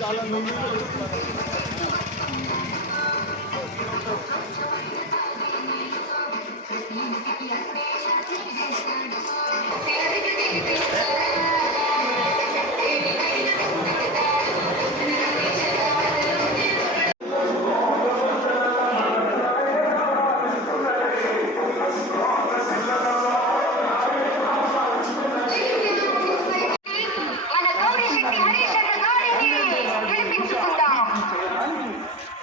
చాలా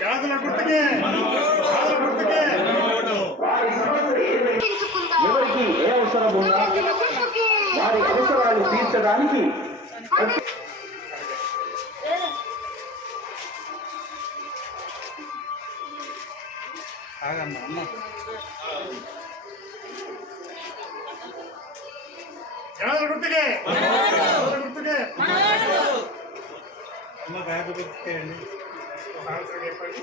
గాజుల గుర్తుకే గాజుల గుర్తుకే ఎవరికి ఏ అవసరం ఉందా వారి అవసరాలు తీర్చడానికి జనాల గుర్తుకే. జనాల గుర్తుకే. అమ్మ బ్యాగ్ గుర్తుకేయండి చెప్పండి.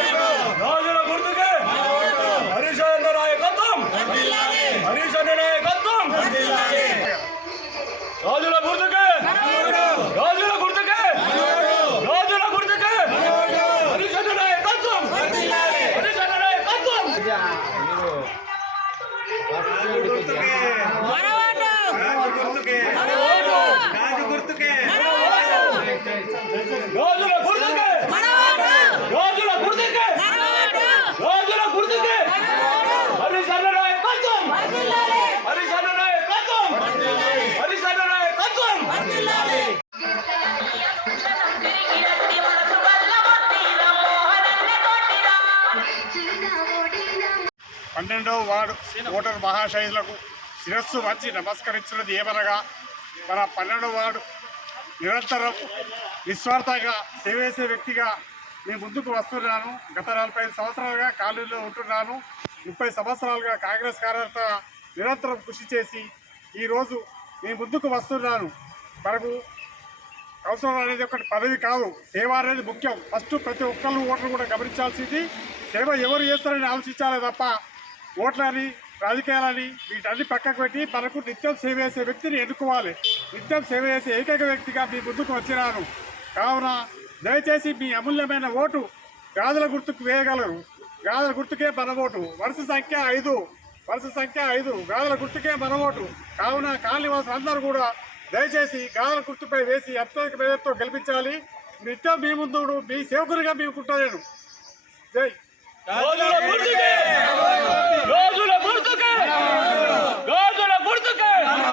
పన్నెండవ వార్డు ఓటర్ మహాశైలకు శిరస్సు వచ్చి నమస్కరించినది ఏమనగా మన పన్నెండవ వార్డు నిరంతరం నిస్వార్థంగా సేవేసే వ్యక్తిగా నేను ముందుకు వస్తున్నాను. గత నలభై ఐదు సంవత్సరాలుగా కాలనీలో ఉంటున్నాను. ముప్పై సంవత్సరాలుగా కాంగ్రెస్ కార్యకర్త నిరంతరం కృషి చేసి ఈరోజు నేను ముందుకు వస్తున్నాను. మనకు అవసరం అనేది ఒకటి పదవి కాదు. సేవ అనేది ముఖ్యం. ఫస్ట్ ప్రతి ఒక్కళ్ళు ఓటర్ కూడా గమనించాల్సింది సేవ ఎవరు చేస్తారని ఆలోచించాలి తప్ప ఓట్లని రాజకీయాలని వీటన్ని పక్కకు పెట్టి మనకు నిత్యం సేవ చేసే వ్యక్తిని ఎన్నుకోవాలి. నిత్యం సేవ చేసే ఏకైక వ్యక్తిగా మీ ముందుకు వచ్చినాను. కావున దయచేసి మీ అమూల్యమైన ఓటు గాజుల గుర్తుకు వేయగలరు. గాజుల గుర్తుకే మన ఓటు. వరుస సంఖ్య ఐదు. వరుస సంఖ్య ఐదు. గాజుల గుర్తుకే మన ఓటు. కావున కాలనివాసులు అందరూ కూడా దయచేసి గాజుల గుర్తుపై వేసి అత్యధిక మేరతో గెలిపించాలి. నిత్యం మీ ముందు మీ సేవకునిగా మీకుంటా నేను జై. రోజుల గుర్తుకే రోజుల